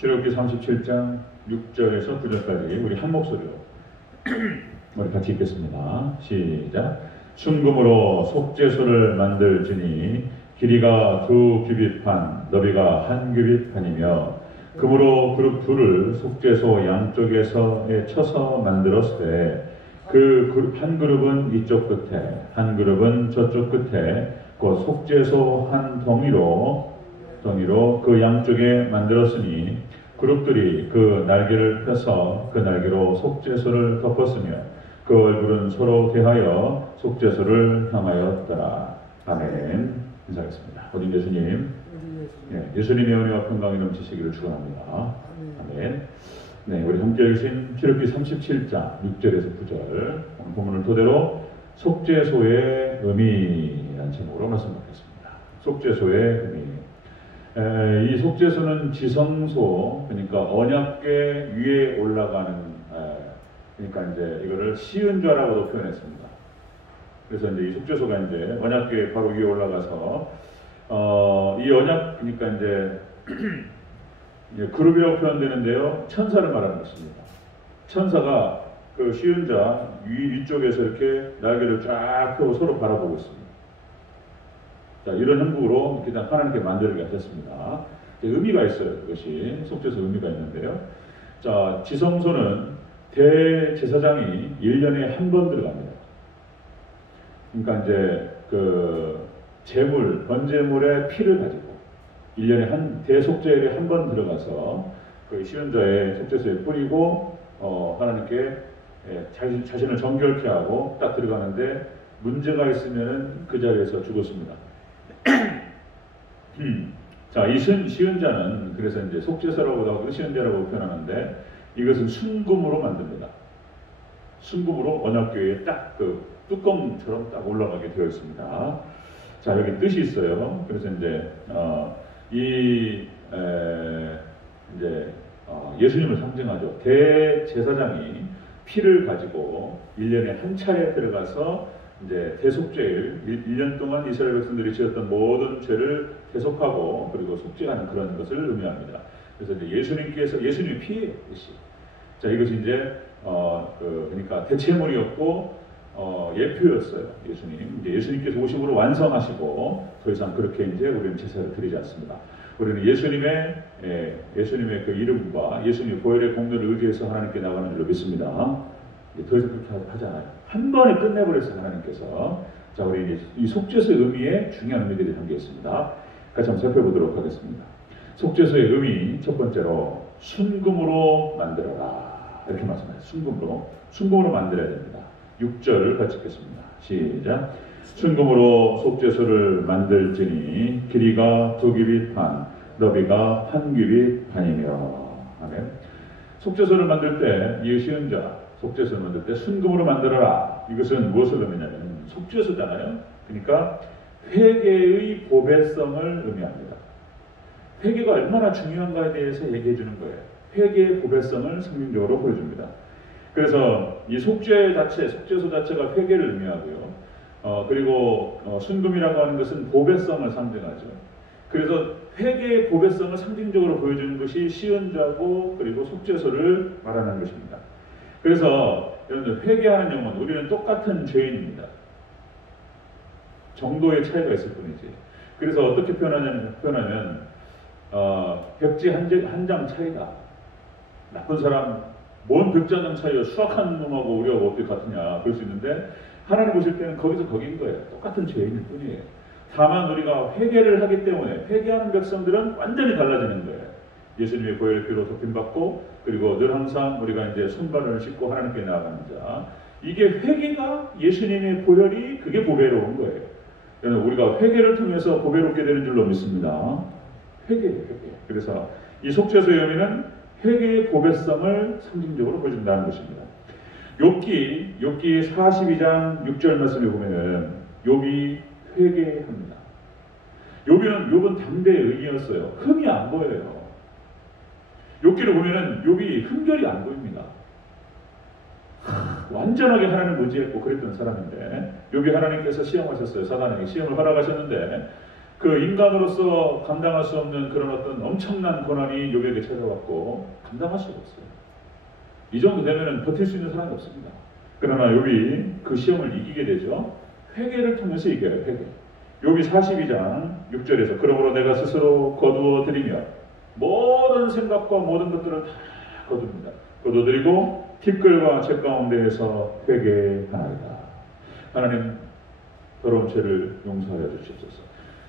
출애굽기 37장 6절에서 9절까지 우리 한 목소리로 우리 같이 읽겠습니다. 시작. 순금으로 속죄소를 만들지니 길이가 2규빗 반, 너비가 1규빗 반이며 금으로 그룹 둘을 속죄소 양쪽에서에 쳐서 만들었을 때 그 한 그룹은 이쪽 끝에, 한 그룹은 저쪽 끝에 그 속죄소 한 덩이로 그 양쪽에 만들었으니 그룹들이 그 날개를 펴서 그 날개로 속죄소를 덮었으며 그 얼굴은 서로 대하여 속죄소를 향하였더라. 아멘. 인사하겠습니다. 어린 예수님, 예수님의 은혜와 평강이 넘치시기를 축원합니다. 아멘. 네, 우리 함께 읽으신 출애굽기 37장 6절에서 9절 오늘 본문을 토대로 속죄소의 의미라는 제목으로 말씀드리겠습니다. 속죄소의 의미. 이 속죄소는 지성소, 그러니까 언약궤 위에 올라가는, 그러니까 이제 이거를 시은좌라고도 표현했습니다. 그래서 이제 이 속죄소가 이제 언약궤 바로 위에 올라가서 이 언약, 그러니까 이제 그룹이라고 표현되는데요, 천사를 말하는 것입니다. 천사가 그 시은좌 위쪽에서 이렇게 날개를 쫙 펴고 서로 바라보고 있습니다. 자, 이런 형국으로 일단 하나님께 만들게 됐습니다. 의미가 있어요. 그것이 속죄소 의미가 있는데요. 자, 지성소는 대제사장이 1년에 한 번 들어갑니다. 그러니까 이제 그 제물, 번제물의 피를 가지고 1년에 대속죄일에 한 번 들어가서 그 시은좌의 속죄소에 뿌리고 하나님께 자신을 정결케 하고 딱 들어가는데 문제가 있으면 그 자리에서 죽었습니다. 자, 이 시은자는 그래서 이제 속죄소라고도 하고 시은자라고 표현하는데 이것은 순금으로 만듭니다. 순금으로 언약궤에 딱 그 뚜껑처럼 딱 올라가게 되어 있습니다. 자, 여기 뜻이 있어요. 그래서 이제 예수님을 상징하죠. 대제사장이 피를 가지고 1년에 한 차례 들어가서 이제 대속죄일 1년 동안 이스라엘 백성들이 지었던 모든 죄를 대속하고 그리고 속죄하는 그런 것을 의미합니다. 그래서 이제 예수님의 피예요, 이것이. 자, 이것이 이제 그러니까 대체물이었고 예표였어요. 이제 예수님께서 오심으로 완성하시고 더 이상 그렇게 이제 우리는 제사를 드리지 않습니다. 우리는 예수님의 그 이름과 예수님의 보혈의 공로를 의지해서 하나님께 나가는 줄로 믿습니다. 더 이상 그렇게 하지 않아요. 한 번에 끝내버렸어요, 하나님께서. 자, 우리 이제 이 속죄소의 의미에 중요한 의미들이 담겨 있습니다. 같이 한번 살펴보도록 하겠습니다. 속죄소의 의미, 첫 번째로 순금으로 만들어라. 이렇게 말씀해요. 순금으로 만들어야 됩니다. 6절을 같이 읽겠습니다. 시작. 순금으로 속죄소를 만들지니 길이가 2규빗 반, 너비가 1규빗 반이며. 아멘. 속죄소를 만들 때 이 시은자 속죄소를 만들 때 순금으로 만들어라. 이것은 무엇을 의미냐면 속죄소잖아요. 그러니까 회개의 보배성을 의미합니다. 회개가 얼마나 중요한가에 대해서 얘기해 주는 거예요. 회개의 보배성을 성경적으로 보여줍니다. 그래서 이 속죄소 자체가 회개를 의미하고요. 그리고 순금이라고 하는 것은 보배성을 상징하죠. 그래서 회개의 보배성을 상징적으로 보여주는 것이 시은자고 그리고 속죄소를 말하는 것입니다. 그래서 여러분들 회개하는 영혼, 우리는 똑같은 죄인입니다. 정도의 차이가 있을 뿐이지. 그래서 어떻게 표현하면 백지 한 장 차이다. 나쁜 사람 뭔 백자장 차이요? 수학한 놈하고 우리가 어떻게 같으냐 그럴 수 있는데 하나님 보실 때는 거기서 거긴 거예요. 똑같은 죄인일 뿐이에요. 다만 우리가 회개를 하기 때문에 회개하는 백성들은 완전히 달라지는 거예요. 예수님의 보혈의 피로 덮임받고 그리고 늘 항상 우리가 이제 손발을 씻고 하나님께 나아가는 자. 이게 회개가 예수님의 보혈이 그게 보배로운 거예요. 우리가 회개를 통해서 보배롭게 되는 줄로 믿습니다. 회개. 그래서 이 속죄소의 의미는 회개의 보배성을 상징적으로 보여준다는 것입니다. 욥기 42장 6절 말씀에 보면은 욥이 회개합니다. 욥은 담대의 의인이었어요. 흠이 안 보여요. 욥기를 보면은 욥이 흠결이 안 보입니다. 완전하게 하나님을 의지했고 그랬던 사람인데 욥이 하나님께서 시험하셨어요. 사단에게 시험을 허락하셨는데 그 인간으로서 감당할 수 없는 그런 어떤 엄청난 고난이 욥에게 찾아왔고 감당할 수가 없어요. 이 정도 되면은 버틸 수 있는 사람이 없습니다. 그러나 욥이 그 시험을 이기게 되죠. 회개를 통해서 이겨요. 회개. 욥이 42장 6절에서 그러므로 내가 스스로 거두어 드리며 모든 생각과 모든 것들을 다 거둡니다. 거둬들이고 티끌과 제 가운데에서 회개하나이다. 하나님 더러운 죄를 용서하여 주시옵소서.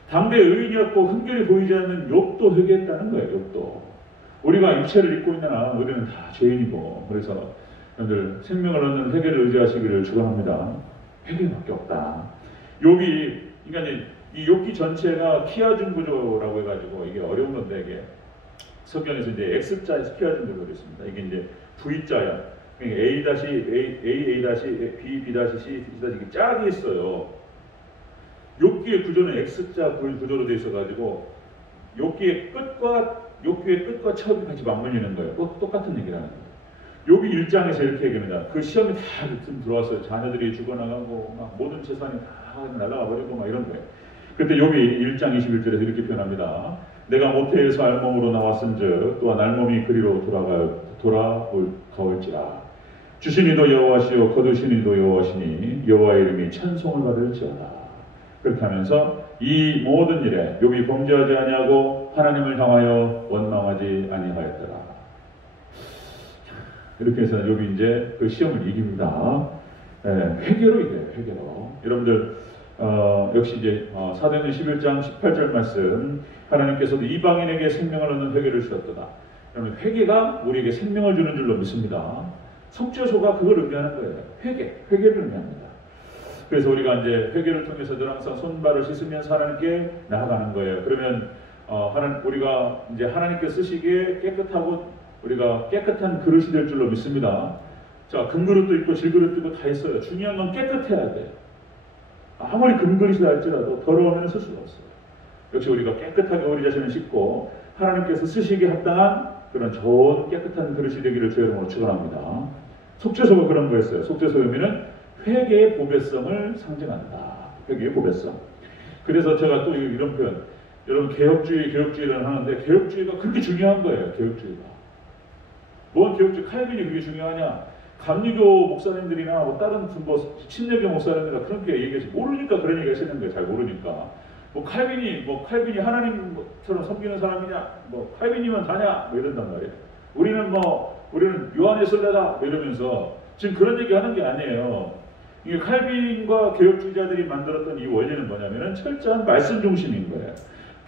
당대 의인이었고 흠결이 보이지 않는 욥도 회개했다는 거예요. 욥도. 우리가 육체를 입고 있는 한 우리는 다 죄인이고 그래서 여러분들 생명을 얻는 회개를 의지하시기를 축원합니다. 회개밖에 없다. 욥이 그러니까 이 욥기 전체가 키아준 구조라고 해가지고 이게 어려운 건데 이게 성경에서 이제 X자에서 키아준 구조로 있습니다. 이게 이제 V자야. 그러니까 A-B, B-C, 이게 짝이 있어요. 욥기의 구조는 X자 구조로 되어 있어가지고 욥기의 끝과 처음이 같이 맞물리는 거예요. 똑같은 얘기라는 거예요. 욥이 1장에서 이렇게 얘기합니다. 그 시험이 다 들어왔어요. 자녀들이 죽어나가고 막 모든 재산이 다 날아가 버리고 막 이런 거예요. 그때 욥이 1장 21절에서 이렇게 표현합니다. 내가 모태에서 알몸으로 나왔은즉 또한 알몸이 그리로 돌아올지라. 주신 이도 여호와시요 거두신 이도 여호와시니 여호와의 이름이 찬송을 받을지어다. 그렇게 하면서 이 모든 일에 욥이 범죄하지 아니하고 하나님을 향하여 원망하지 아니하였더라. 이렇게 해서 욥이 이제 그 시험을 이깁니다. 회개로 이겨요. 회개로. 여러분들 역시 이제 사도행전 11장 18절 말씀 하나님께서도 이방인에게 생명을 얻는 회개를 주셨도다. 여러분 회개가 우리에게 생명을 주는 줄로 믿습니다. 속죄소가 그걸 의미하는 거예요. 회개를 의미합니다. 그래서 우리가 이제 회개를 통해서 늘 항상 손발을 씻으면서 하나님께 나아가는 거예요. 그러면 우리가 이제 하나님께 쓰시기에 깨끗하고 우리가 깨끗한 그릇이 될 줄로 믿습니다. 자, 금그릇도 있고 질그릇도 있고 다 있어요. 중요한 건 깨끗해야 돼요. 아무리 금그릇이라 할지라도 더러우면 쓸 수가 없어요. 역시 우리가 깨끗하게 우리 자신을 씻고 하나님께서 쓰시기에 합당한 그런 좋은 깨끗한 그릇이 되기를 주의 이름으로 축원합니다. 속죄소가 그런 거였어요. 속죄소의 의미는 회개의 보배성을 상징한다. 회개의 보배성. 그래서 제가 또 이런 표현, 여러분 개혁주의를 하는데 개혁주의가 그렇게 중요한 거예요. 개혁주의가. 뭔 개혁주의 칼빈이 그게 중요하냐? 감리교 목사님들이나 뭐 다른 침례교 목사님들이나 그렇게 얘기해서 모르니까 그런 얘기 하시는 거예요. 잘 모르니까. 칼빈이 하나님처럼 섬기는 사람이냐? 칼빈이면 다냐? 이런단 말이에요. 우리는 요한의 설레다 이러면서 지금 그런 얘기 하는 게 아니에요. 이게 칼빈과 개혁주의자들이 만들었던 이 원리는 뭐냐면은 철저한 말씀 중심인 거예요.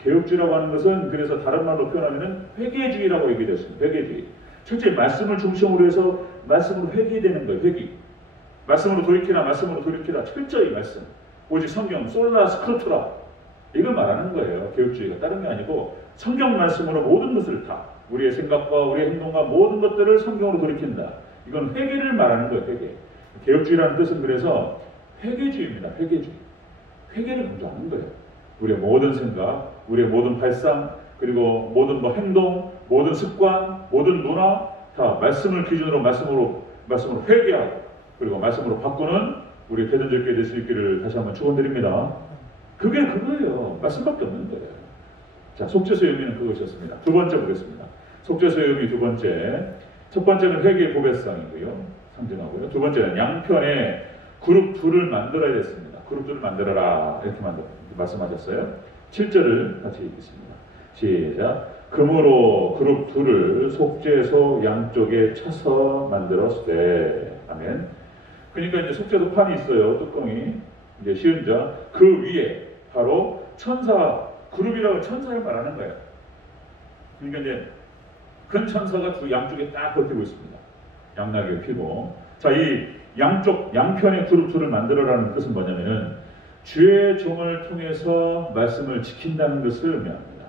개혁주의라고 하는 것은 그래서 다른 말로 표현하면은 회개주의라고 얘기됐습니다. 회개주의. 철저히 말씀을 중심으로 해서 말씀으로 회개되는 거예요. 회개. 말씀으로 돌이키라. 철저히 말씀. 오직 성경, 솔라 스크립투라. 이걸 말하는 거예요. 개혁주의가. 다른 게 아니고 성경 말씀으로 모든 것을 다 우리의 생각과 우리의 행동과 모든 것들을 성경으로 돌이킨다. 이건 회개를 말하는 거예요. 회개. 개혁주의라는 뜻은 그래서 회개주의입니다. 회개주의. 회개를 강조하는 거예요. 우리의 모든 생각, 우리의 모든 발상, 그리고 모든 행동, 모든 습관, 모든 문화 다 말씀을 기준으로 말씀으로 회개하고 그리고 말씀으로 바꾸는 우리 대전절교회 될 수 있기를 다시 한번 축원드립니다. 그게 그거예요. 말씀밖에 없는 거예요. 자, 속죄소의 의미는 그것이었습니다. 두 번째 보겠습니다. 속죄소의 의미 두 번째. 첫 번째는 회개의 보배성이고요. 상징하고요. 두 번째는 양편에 그룹 둘을 만들어야 됐습니다. 그룹 둘을 만들어라. 이렇게 말씀하셨어요. 7절을 같이 읽겠습니다. 시작. 금으로 그룹 둘을 속죄소 양쪽에 쳐서 만들었으되. 아멘. 그러니까 이제 속죄소 판이 있어요. 뚜껑이. 이제 시은자. 그 위에 바로 그룹이라고 천사를 말하는 거예요. 그러니까 이제 큰 천사가 두 양쪽에 딱 버티고 있습니다. 양날개 피고. 자, 이 양편의 그룹 둘을 만들어라는 뜻은 뭐냐면은 주의 종을 통해서 말씀을 지킨다는 것을 의미합니다.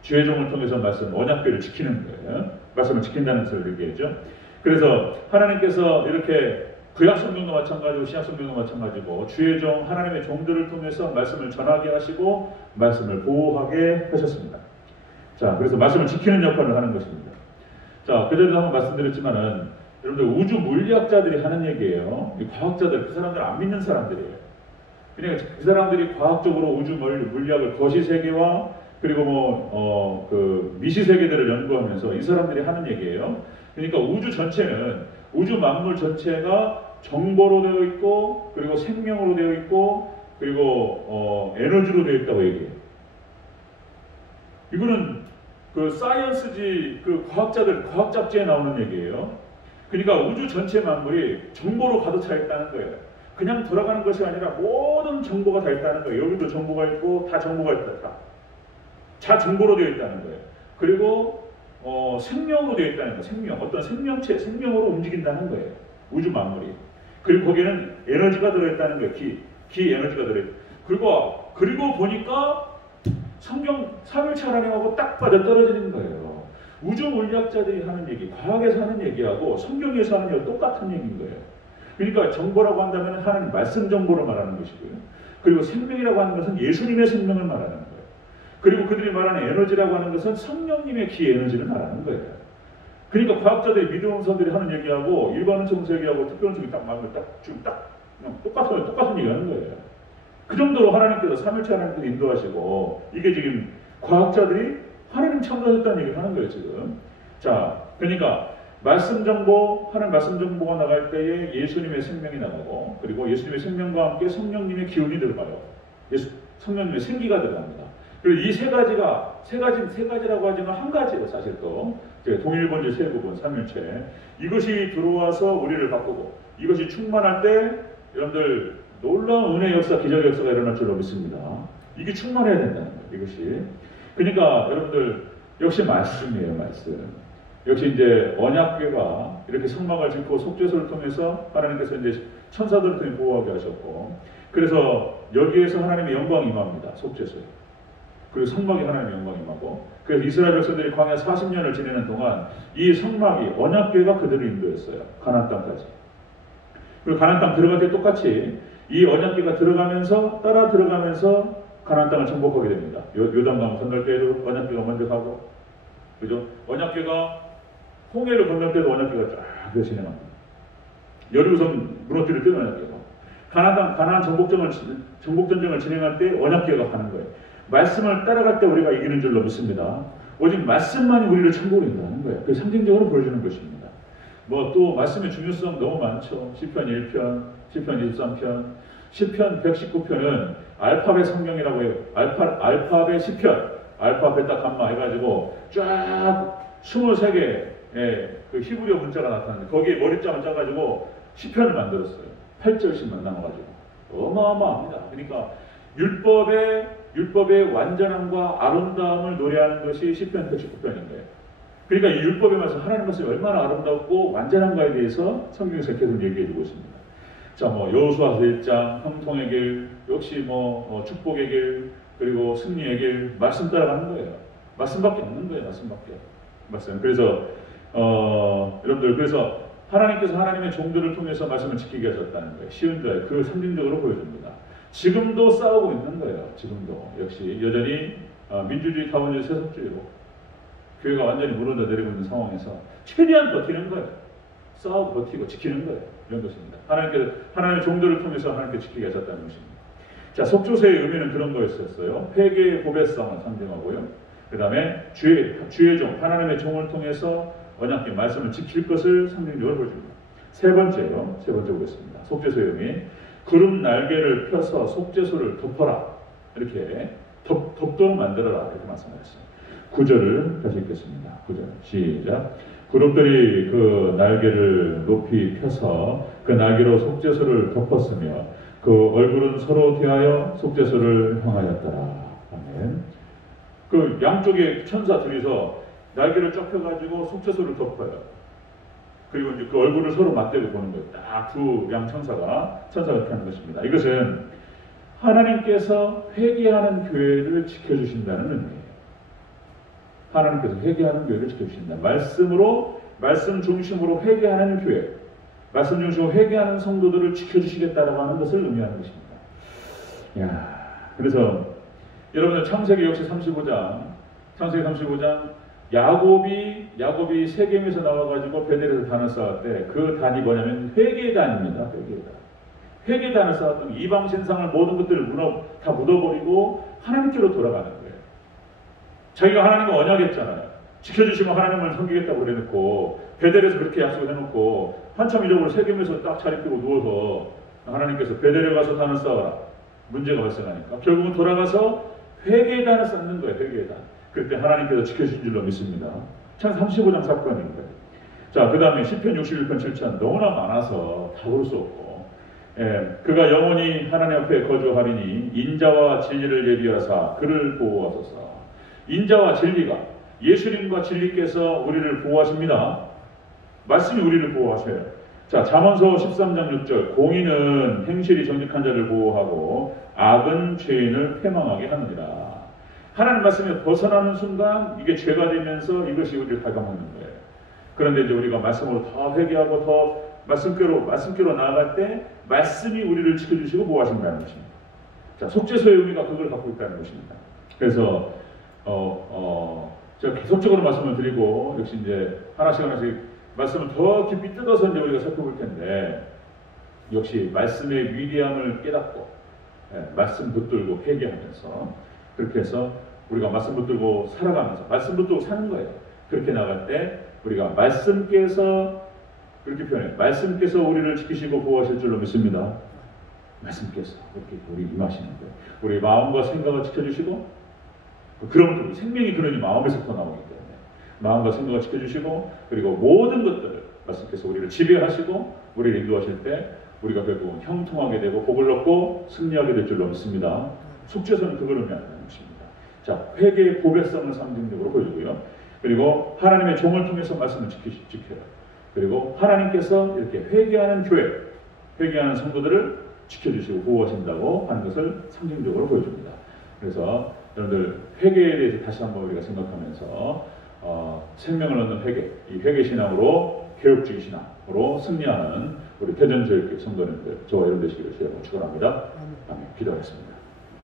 주의 종을 통해서 언약궤를 지키는 거예요. 말씀을 지킨다는 것을 얘기하죠. 그래서 하나님께서 이렇게 구약 성경도 마찬가지고 신약 성경도 마찬가지고 주의 종 하나님의 종들을 통해서 말씀을 전하게 하시고 말씀을 보호하게 하셨습니다. 자, 그래서 말씀을 지키는 역할을 하는 것입니다. 자, 그전에도 한번 말씀드렸지만은 여러분들 우주 물리학자들이 하는 얘기예요. 이 과학자들, 그 사람들 안 믿는 사람들이에요. 그러니까 그 사람들이 과학적으로 우주 물리학을 거시세계와 그리고 그 미시세계들을 연구하면서 이 사람들이 하는 얘기예요. 그러니까 우주 전체는 우주 만물 전체가 정보로 되어 있고 그리고 생명으로 되어 있고 그리고 에너지로 되어 있다고 얘기해요. 이거는 그 사이언스지 그 과학 잡지에 나오는 얘기예요. 그러니까 우주 전체 만물이 정보로 가득 차 있다는 거예요. 그냥 돌아가는 것이 아니라 모든 정보가 다 있다는 거예요. 여기도 정보가 있고 다 정보가 있다. 다 정보로 되어 있다는 거예요. 그리고 생명으로 되어 있다는 거예요. 생명, 어떤 생명으로 움직인다는 거예요. 우주 만물이. 그리고 거기에는 에너지가 들어있다는 거예요. 기 에너지가 들어있다. 그리고 보니까 성경 삼일체 하나님하고 딱 빠져떨어지는 거예요. 우주 물리학자들이 하는 얘기, 과학에서 하는 얘기하고 성경에서 하는 얘기가 똑같은 얘기인 거예요. 그러니까 정보라고 한다면 하나님 말씀 정보를 말하는 것이고요. 그리고 생명이라고 하는 것은 예수님의 생명을 말하는 거예요. 그리고 그들이 말하는 에너지라고 하는 것은 성령님의 기 에너지를 말하는 거예요. 그러니까 과학자들이 믿음원서들이 하는 얘기하고 일반원서 얘기하고 특별원서 딱 맞으면 지금 그냥 똑같은 얘기하는 거예요. 그 정도로 하나님께서 삼일체 하나님께서 인도하시고 이게 지금 과학자들이 하나님 창조하셨다는 얘기를 하는 거예요 지금. 자, 그러니까 말씀 정보, 하나님 말씀 정보가 나갈 때에 예수님의 생명이 나가고 그리고 예수님의 생명과 함께 성령님의 기운이 들어가요. 성령님의 생기가 들어갑니다. 그리고 이 세 가지라고 하지만 한 가지예요 사실 또. 동일본질 세부분 삼일체 이것이 들어와서 우리를 바꾸고 이것이 충만할 때 여러분들 놀라운 은혜 역사, 기적 역사가 일어날 줄로 믿습니다. 이게 충만해야 된다는 거예요. 이것이. 그러니까 여러분들 역시 말씀이에요, 말씀. 역시 이제 언약궤가 이렇게 성막을 짓고 속죄소를 통해서 하나님께서 이제 천사들을 통해 보호하게 하셨고, 그래서 여기에서 하나님의 영광이 임합니다. 속죄소에. 그리고 성막이 하나님의 영광이 임하고, 그래서 이스라엘 백성들이 광야 40년을 지내는 동안 이 성막이 언약궤가 그들을 인도했어요. 가나안 땅까지. 그리고 가나안 땅 들어갈 때 똑같이 이 언약궤가 따라 들어가면서 가나안 땅을 정복하게 됩니다. 요단강 건널 때도 언약궤가 먼저 가고, 그죠? 언약궤가 홍해를 건널 때도 언약궤가 쫙 진행합니다. 여리고성 무너뜨릴 때도 언약궤가. 가나안 정복전쟁을 진행할 때 언약궤가 가는 거예요. 말씀을 따라갈 때 우리가 이기는 줄로 믿습니다. 오직 말씀만이 우리를 천국으로 인도하는 거예요. 그 상징적으로 보여주는 것입니다. 또 말씀의 중요성 너무 많죠. 시편 1편, 시편 23편, 시편 119편은 알파벳 성경이라고 해요. 알파벳 시편, 알파벳 딱 감마 해가지고 쫙 23개의 그 히브리어 문자가 나타나는데 거기에 머리장을 짜가지고 시편을 만들었어요. 8절씩만 나눠가지고 어마어마합니다. 그러니까 율법의 완전함과 아름다움을 노래하는 것이 시편 119편인 거예요. 그러니까 이 율법의 말씀, 하나님 말씀이 얼마나 아름답고 완전한가에 대해서 성경에서 계속 얘기해주고 있습니다. 자, 여호수아 1장, 형통의 길, 역시 축복의 길, 그리고 승리의 길, 말씀 따라가는 거예요. 말씀밖에 없는 거예요, 말씀. 그래서, 여러분들, 그래서 하나님께서 하나님의 종들을 통해서 말씀을 지키게 하셨다는 거예요. 쉬운 자에 그 상징적으로 보여줍니다. 지금도 싸우고 있는 거예요, 지금도. 역시, 여전히, 민주주의, 다원주의, 세속주의로. 교회가 완전히 무너져 내리고 있는 상황에서 최대한 버티는 거예요. 싸우고 버티고 지키는 거예요. 이런 것입니다. 하나님의 종들을 통해서 하나님께 지키게 하셨다는 것입니다. 자, 속죄소의 의미는 그런 거였었어요. 회개의 보배성을 상징하고요. 그 다음에 주의 종, 하나님의 종을 통해서 언약궤 말씀을 지킬 것을 상징적으로 보여줍니다. 세 번째 보겠습니다. 속죄소의 의미. 구름 날개를 펴서 속죄소를 덮어라. 이렇게 덮도록 만들어라. 이렇게 말씀하셨어요. 9절을 다시 읽겠습니다. 9절 시작. 그룹들이 그 날개를 높이 펴서 그 날개로 속죄소를 덮었으며 그 얼굴은 서로 대하여 속죄소를 향하였더라. 아멘. 그 양쪽에 천사 둘이서 날개를 쫙 펴가지고 속죄소를 덮어요. 그리고 이제 그 얼굴을 서로 맞대고 보는 거예요. 딱 두 양 천사가 이렇게 하는 것입니다. 이것은 하나님께서 회개하는 교회를 지켜주신다는 의미예요. 하나님께서 회개하는 교회를 지켜주신다. 말씀 중심으로 회개하는 교회, 말씀 중심으로 회개하는 성도들을 지켜주시겠다라고 하는 것을 의미하는 것입니다. 그래서 여러분들 창세기 역시 35장 야곱이 세겜에서 나와가지고 베델에서 단을 쌓을 때 그 단이 뭐냐면 회개단입니다. 회개단을 쌓았던 이방 신상을 모든 것들을 다 묻어버리고 하나님께로 돌아가는 거예요. 자기가 하나님과 언약했잖아요. 지켜주시면 하나님을 섬기겠다고 그래놓고 베델에서 그렇게 약속을 해놓고 한참 잊어버리고 세겜에서 딱 자리 펴고 누워서 하나님께서 베델에 가서 단을 쌓아라. 문제가 발생하니까 결국은 돌아가서 회개단을 쌓는 거예요. 회개단. 그때 하나님께서 지켜주신 줄로 믿습니다. 참 35장 사건인 거예요. 자, 그 다음에 시편 61편 7편 너무나 많아서 다 볼 수 없고, 그가 영원히 하나님 앞에 거주하리니 인자와 진리를 예비하사 그를 보호하소서. 인자와 진리가, 예수님과 진리께서 우리를 보호하십니다. 말씀이 우리를 보호하셔요. 자, 잠언서 13장 6절 공의는 행실이 정직한 자를 보호하고 악은 죄인을 패망하게 하느니라. 하나님 말씀에 벗어나는 순간 이게 죄가 되면서 이것이 우리를 갉아먹는 거예요. 그런데 이제 우리가 말씀으로 더 회개하고 더 말씀께로 나아갈 때 말씀이 우리를 지켜주시고 보호하신다는 것입니다. 자, 속죄소의 의미가 그걸 갖고 있다는 것입니다. 그래서 제가 계속적으로 말씀을 드리고 역시 이제 하나씩 말씀을 더 깊이 뜯어서 이제 우리가 살펴볼 텐데 역시 말씀의 위대함을 깨닫고 말씀 붙들고 회개하면서 그렇게 해서 우리가 말씀 붙들고 살아가면서 말씀 붙들고 사는 거예요. 그렇게 나갈 때 우리가 말씀께서 그렇게 표현해요. 말씀께서 우리를 지키시고 보호하실 줄로 믿습니다. 말씀께서 이렇게 우리 임하시는 거예요. 우리 마음과 생각을 지켜주시고 그럼 생명이 그러니 마음에서부터 나오기 때문에 마음과 생각을 지켜주시고 그리고 모든 것들을 말씀께서 우리를 지배하시고 우리를 인도하실 때 우리가 결국 형통하게 되고 복을 얻고 승리하게 될 줄로 믿습니다. 속죄소는 그걸 의미하는 것입니다. 자, 회개의 보배성을 상징적으로 보여주고요. 그리고 하나님의 종을 통해서 말씀을 지켜요. 그리고 하나님께서 이렇게 회개하는 교회, 회개하는 성도들을 지켜주시고 보호하신다고 하는 것을 상징적으로 보여줍니다. 그래서 여러분들 회개에 대해서 다시 한번 우리가 생각하면서 생명을 얻는 회개, 이 회개 신앙으로 개혁주의 신앙으로 승리하는 우리 대전제일교회 성도님들 저와 여러분 되시기를 주여 축원합니다. 아멘. 기도하겠습니다.